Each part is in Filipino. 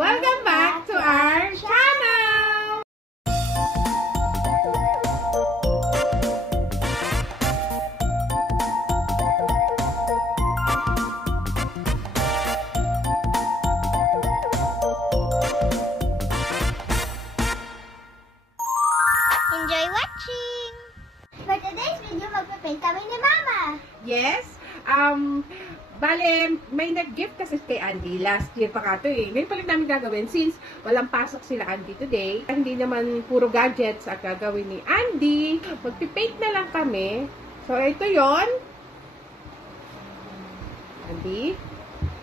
Welcome back to our channel! Enjoy watching! For today's video, magpapaint kami ni Mama! Yes. Bale, may nag-gift kasi kay Andy. Last year pa ka to eh. Ngayon pa lang namin gagawin since walang pasok sila Andy today. Hindi naman puro gadgets ang gagawin ni Andy. Magpipaint na lang kami. So, ito yon. Andy?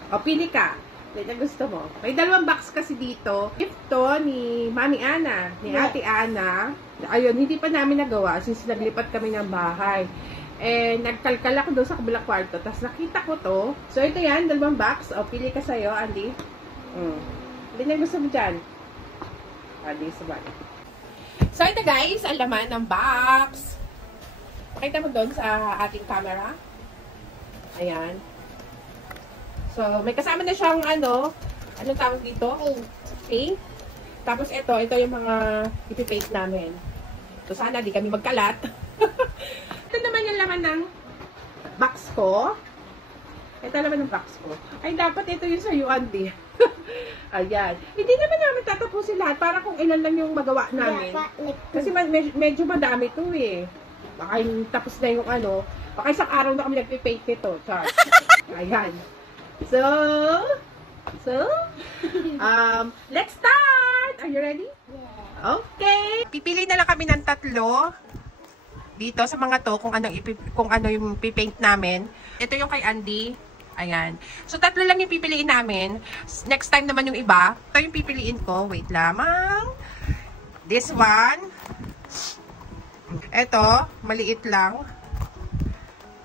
O, pili ka. Ito gusto mo. May dalawang box kasi dito. Gift to ni Mami Ana, ni Ate Ana. Ayun, hindi pa namin nagawa since naglipat kami ng bahay. Eh, nagkalkal ako doon sa kabilang kwarto. Tapos nakita ko to. So, ito yan, dalawang box. O, pili ka sa'yo, Andy. Hindi na gusto mo dyan. Andy, sabay. So, ito guys, ang laman ng box. Pakita mo doon sa ating camera. Ayan. So, may kasama na siyang anong tawag dito? Paint. Tapos ito yung mga ipipaint namin. So, sana di kami magkalat. Ito naman yung laman ng box ko. Ito naman yung box ko. Ay, dapat ito yung sa Andy. Ayan. Hindi naman namin tatapusin lahat para kung ilan lang yung magawa namin. Kasi medyo madami to eh. Baka yung tapos na yung baka isang araw na kami nagpipaint nito. Ayan. So, let's start! Are you ready? Yeah. Okay. Pipili na lang kami ng tatlo dito sa mga to kung ano yung pipaint namin. Ito yung kay Andy. Ayan. So, tatlo lang yung pipiliin namin. Next time naman yung iba. Ito yung pipiliin ko. Wait lamang. This one. Ito, maliit lang.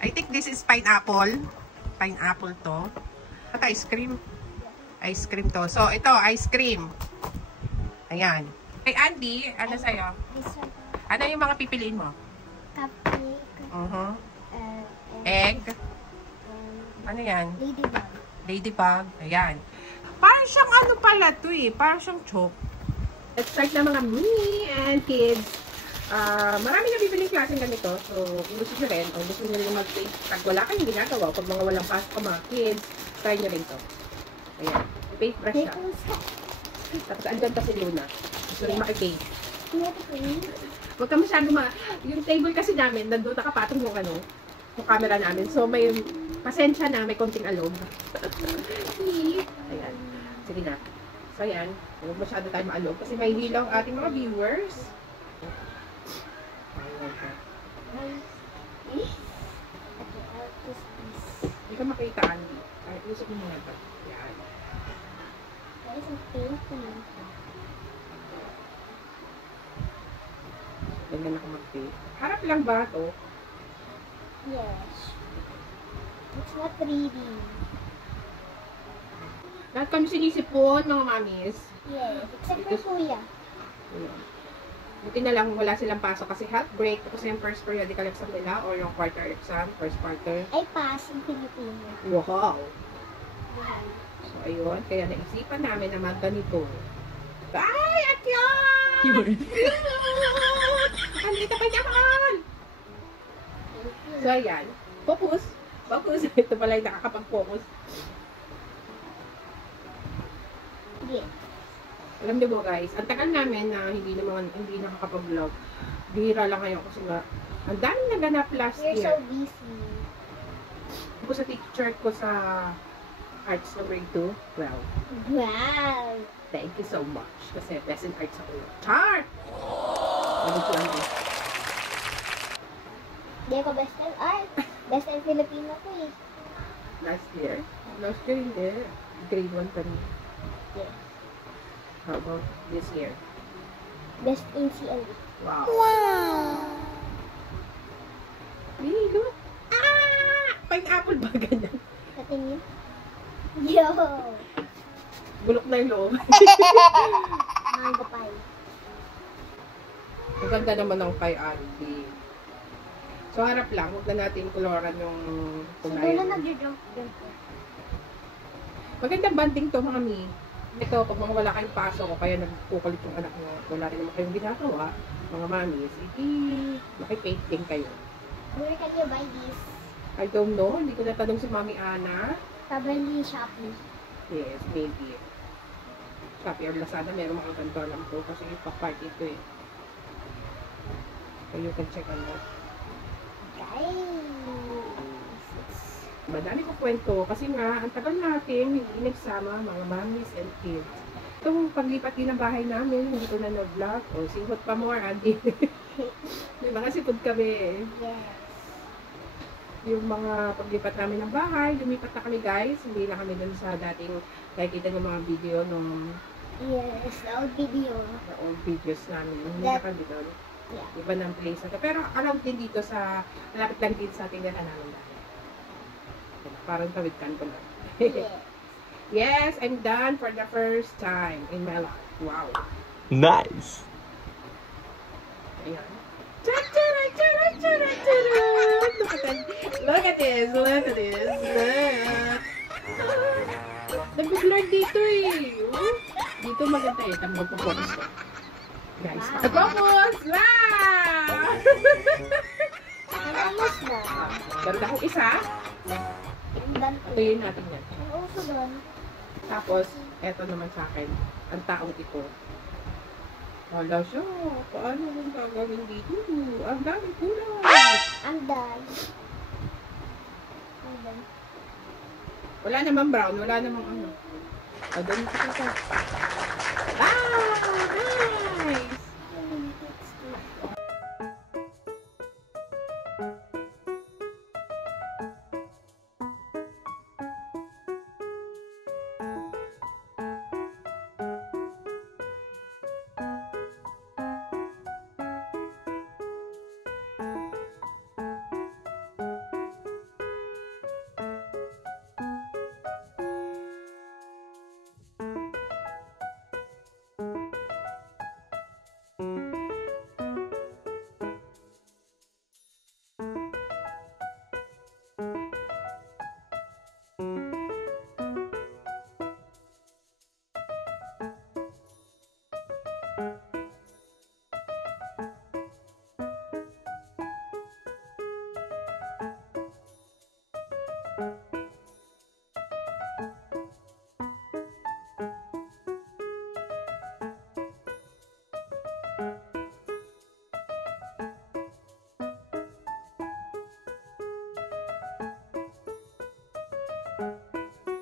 I think this is pineapple. Pineapple to. At ice cream. Ice cream to. So, ito, ice cream. Ayan. Kay Andy, ano sa'yo? Ano yung mga pipiliin mo? Cupcake. Egg. Ano yan? Ladybug. Ladybug. Ayan. Parang siyang pala to eh. Parang siyang choke. Let's start na mga me and kids. Marami na bibiling klaseng ganito. So, kung gusto nyo rin, o gusto nyo rin mag-paint. Pag wala kayong ginagawa, pag mga walang pasok ka mga kids, try nyo rin to. Ayan. Paint brush siya. Tapos andyan pa si Luna. Gusto rin makipaint. Huwag ka masyado yung table kasi namin, nandun nakapatong yung yung camera namin. So, may pasensya na, may konting alog. Ayan. Sige na. So, ayan. Huwag masyado tayo maalog kasi may hilaw ating mga viewers. Hindi ka makita, Andy. Ay, usap mo muna ito. Ayan. Ganyan ako mag-paint. Harap lang ba ito? Yes. It's not 3D. Lahat kami sinisipon, mga mamis. Yes. Except for Kuya. Ayan. Buti na lang wala silang pasok kasi health break. Tapos yung first periodical exam nila or yung quarter exam, first quarter. I pass in Filipino. Wow! So, ayun. Kaya naisipan namin na mag-ganito. Ay! At yun! Andito pa yaman! So, ayan. Focus. Focus. Ito pala yung nakakapag-focus. Yeah. Alam niyo ba guys, ang tagal namin na hindi nakakapag-vlog. Bihira lang ngayon kasi ang daming naganap last You're year. so busy. Ako sa teacher ko sa Arts no grade 2. Well, Wow. thank you so much. Kasi best in arts ako. Char! Nagituan ko. Hindi ako best in art. Best in Filipino ko eh. Last year? Last year hindi. Grade 1 pa rin. Yes. How about this year? Best in CLE. Wow. Wow. Hey, look! Ah! Pineapple ba ganyan? Katingin. Yo. Bulok na yung loob. Mango pie. Ang ganda naman ng kay Andy. So, harap lang. Huwag na natin koloran yung kulay. Siguro nag-jump ganito. Magandang banding to, mami. Ito, pag mga wala kayong pasok o kaya nagkukulit yung anak nyo, wala rin naman kayong ginagawa, mga mamis, makipainting kayo. Where can you buy this? I don't know, hindi ko natanong si Mami Ana. Probably Shopee. Yes, maybe. Shopee or Lazada, meron mga ganito alam ko kasi pa-party ito eh. So you can check on that. Guys. Madami ko kwento kasi nga, ang tagal natin hindi nagsama mga mamis and kids. Itong paglipat din ng bahay namin, hindi ko na nag-vlog. O, singhot pa more, Andy. May mga sipod kami. Yes. Yung mga paglipat namin ng bahay, lumipat na kami guys. Hindi na kami dun sa dating nakikita ng mga video nung Yes, the old video. old videos namin. Hindi na kami dun. Yeah. Iba ng place na to. Pero alam din dito sa, malapit lang din sa ating gana namin dati. Parang tawid kan ko lang. Yes. Yes, I'm done for the first time in my life. Wow. Nice. Ayan. Cha-cha-ra, cha-ra, cha-ra, cha-ra. Look at this. Look at this. Look. Nag-blur dito eh. Oh. Dito maganda eh. Tama magpo-focus ko. Guys, focus! Wow! Almost done. Ganda akong isa. I'm done. Tuyin natin yan. I'm also done. Tapos, eto naman sa akin. Ang taong ito. Wala siya. Paano kung gagawin dito? Ang dami kulang. I'm done. I'm done. Wala namang brown. Wala namang ano. Doon nakikita. Ah! Nice!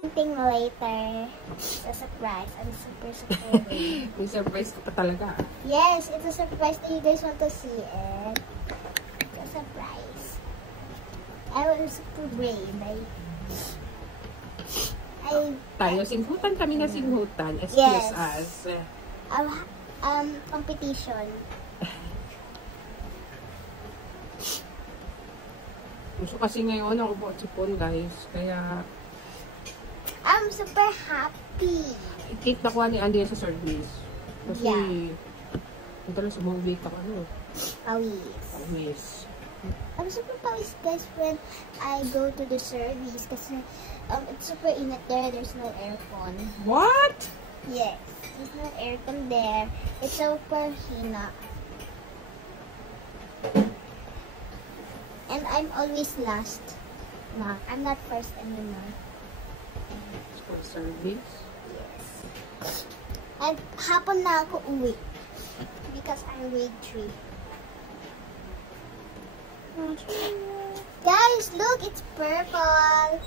Something later. It's a surprise. I'm super surprised. May surprise ka pa talaga. Yes, it's a surprise that you guys want to see it. It's a surprise. I was super brave. Tayo, singhutan kami na singhutan. Excuse us. Competition. Gusto kasi ngayon ako buot sipon guys. Kaya, I'm super happy. cake nakuha ni Andy sa service. Kasi, Yeah. ito lang sa movie ka ano. Pawis. Always. I'm super pawis guys when I go to the service kasi it's super init there. There's no aircon. What? Yes, there's no aircon there. It's super hina. And I'm always last. No, I'm not first anymore. For service. Yes. And hapon na ako uwi. Because I'm grade 3. Guys, look, it's purple.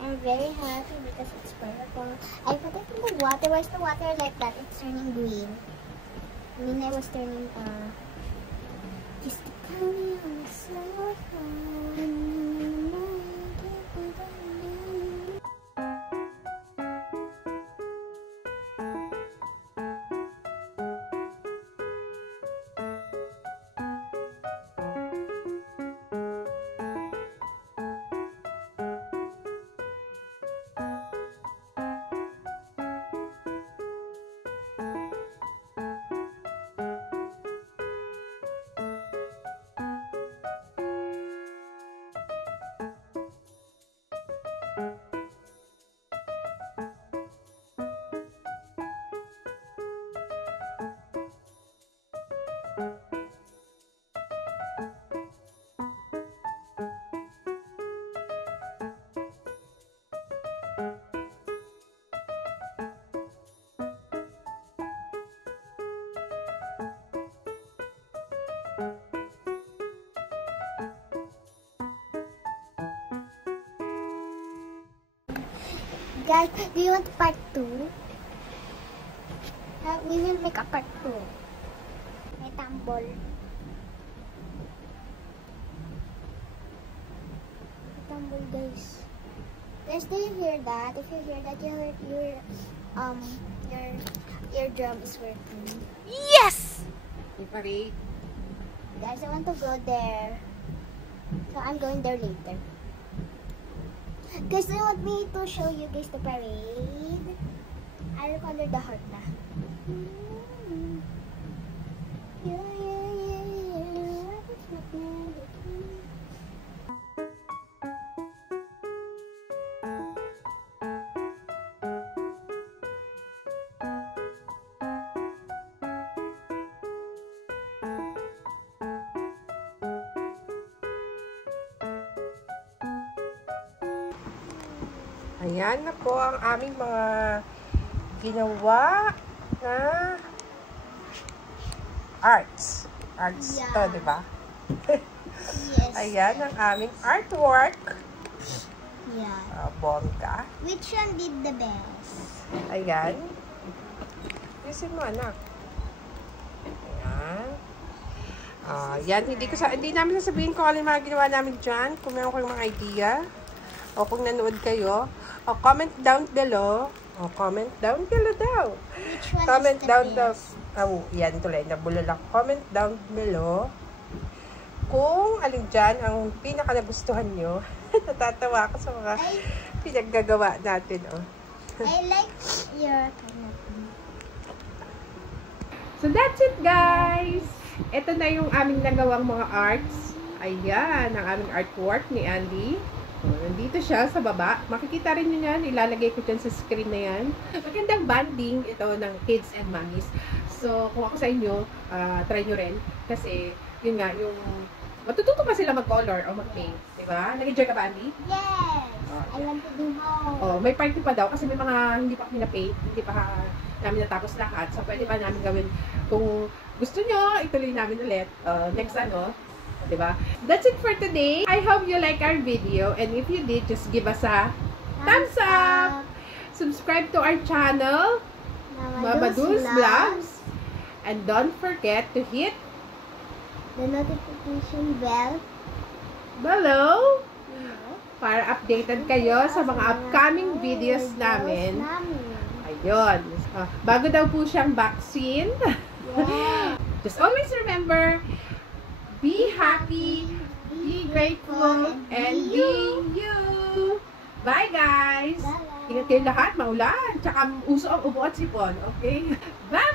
I'm very happy because it's purple. I put it in the water. Why is the water like that? It's turning green. I mean, I was turning, just tell me I'm so fun. Guys, do you want part 2? We will make a part 2. May tumble. Tumble, guys. Guys, do you hear that? If you hear that, your eardrum is working. Yes! Parade. Guys, I want to go there. So I'm going there later. Guys, do you want me to show you guys the parade? I look under the heart na. Ayan na po ang aming mga ginawa na arts. Arts Yeah. to, di ba? Yes. Ayan ang aming artwork. Yeah. Bongga. Which one did the best? Ayan. Yusin mo, anak. Ayan. Yan, hindi namin sasabihin kung ano yung mga ginawa namin dyan. Kung meron kayong mga idea. O kung nanood kayo. O comment down below. O comment down below daw. Which one Comment is the down the... best? Yan tuloy. Nabulala. Comment down below kung alin dyan ang pinaka nagustuhan nyo. Natatawa ako sa mga pinaggagawa natin. Oh. I like your So that's it, guys. Ito na yung aming nagawang mga arts. Ayan, ang aming artwork ni Andy. Nandito siya sa baba. Makikita rin nyo yan. Ilalagay ko dyan sa screen na yan. Magandang banding ito ng kids and mommies. So, kung ako sa inyo, try nyo rin. Kasi, yun nga, yung matututo pa sila mag-color o mag-paint. Diba? Nag-enjoy ka ba, Andy? Yes! I want to do more. May party pa daw kasi may mga hindi pa pinapaint, hindi pa namin natapos lahat. So, pwede pa namin gawin. Kung gusto nyo, ituloy namin ulit. Next diba? That's it for today. I hope you like our video. And if you did, just give us a thumbs up. Subscribe to our channel, Mamadus Vlogs. And don't forget to hit the notification bell below para updated kayo sa mga upcoming videos namin. Ayun. Bago daw po siyang vaccine. Yeah. Just always remember, be happy, be grateful, and be you. Bye, guys! Bye. Ingat kayo lahat, maulan. Tsaka uso ang ubo at sipon. Okay? Bye!